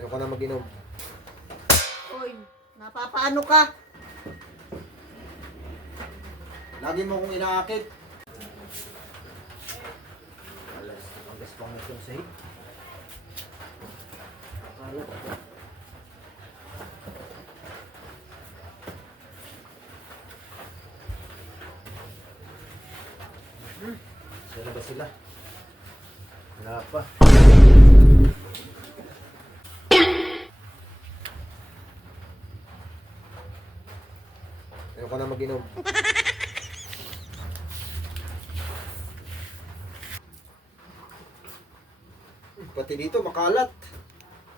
Ayoko na mag-inom. Uy, napapaano ka? Lagi mo kong inaakit. Alas, ang gaspang na itong sahig. Akala ko. Sila ba sila? Wala pa. Ayoko na mag-inom. Pati dito makalat.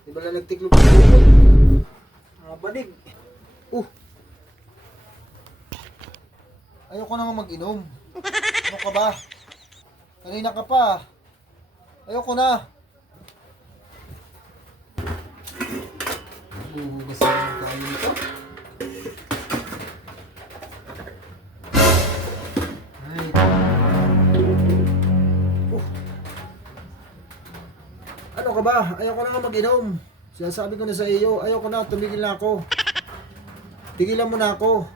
Di ba lang nagtiklop ng bukod? Mga banig. Ayoko na mag-inom. Ano ka ba? Kanina ka pa. Ayoko na. Huhugasan naman tayo nito. Ay. Ano ka ba? Ayoko na nga mag-inom. Sinasabi ko na sa iyo, ayoko na, tumigil na ako. Tigilan mo na ako.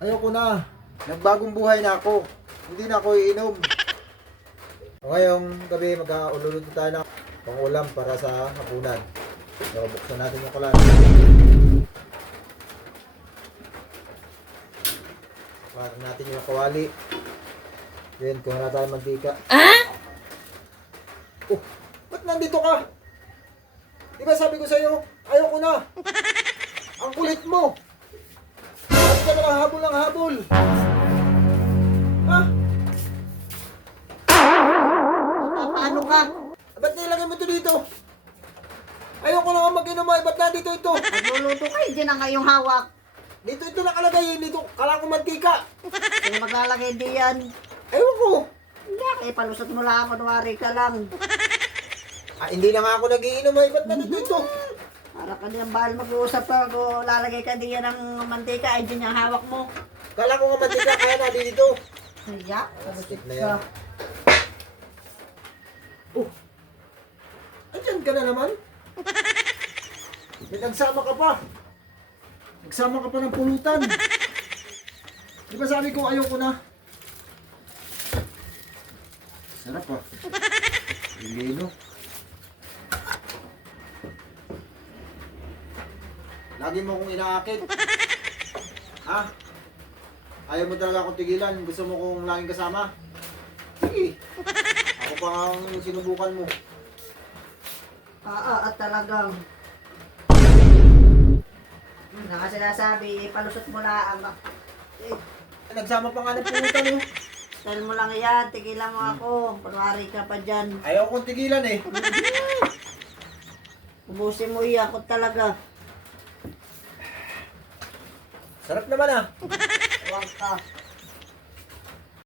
Ayoko na. Nagbagong buhay na ako. Hindi na ako iinom. Ngayong gabi mag-ululod tayo ng pang-ulam para sa hapunan. So, buksan natin yung kalan. Para natin yung kawali. Then, kuha na tayo mantika. Oh, ba't nandito ka? Di ba sabi ko sa'yo, ayoko na. Ang kulit mo. Ba't ka na habol ng habol? Ha? Napapaano ka? Ba't nilagay mo ito dito? Ayoko na nga mag-inom ay, ba't nandito ito? Nagluluto kayo, dyan ang ngayong hawak. Dito ito nakalagay, dito kala ko mantika. Kung maglalagay diyan. Ayoko. Hindi, kaya palusot mo lang ako, nuwari ka lang. Hindi na nga ako nagiinom ay, ba't nandito ito? Para ka niyang bahal mag-uusap ka, kung lalagay ka diyan ng mantika, ay dyan yung hawak mo. Kala ko nga mantika, kaya na dito. Kaya, Plastic na yan. Andyan ka na naman. May nagsama ka pa. Nagsama ka pa ng pulutan. Di ba sabi ko ayoko na? Sarap ah. Ilino. Lagi mo kong inaakit. Ha? Ayaw mo talaga akong tigilan. Gusto mo kong laging kasama? Sige. Ako pa ang sinubukan mo. at talagang. Naka sinasabi, palusot mo lang. Nagsama pa nga ng pulutan oh. Tell mo lang yan, tigilan mo ako. Kunwari ka pa dyan. Ayaw kong tigilan eh. Ubusin mo iyan, ako talaga. Sarap naman ah. Huwag ka.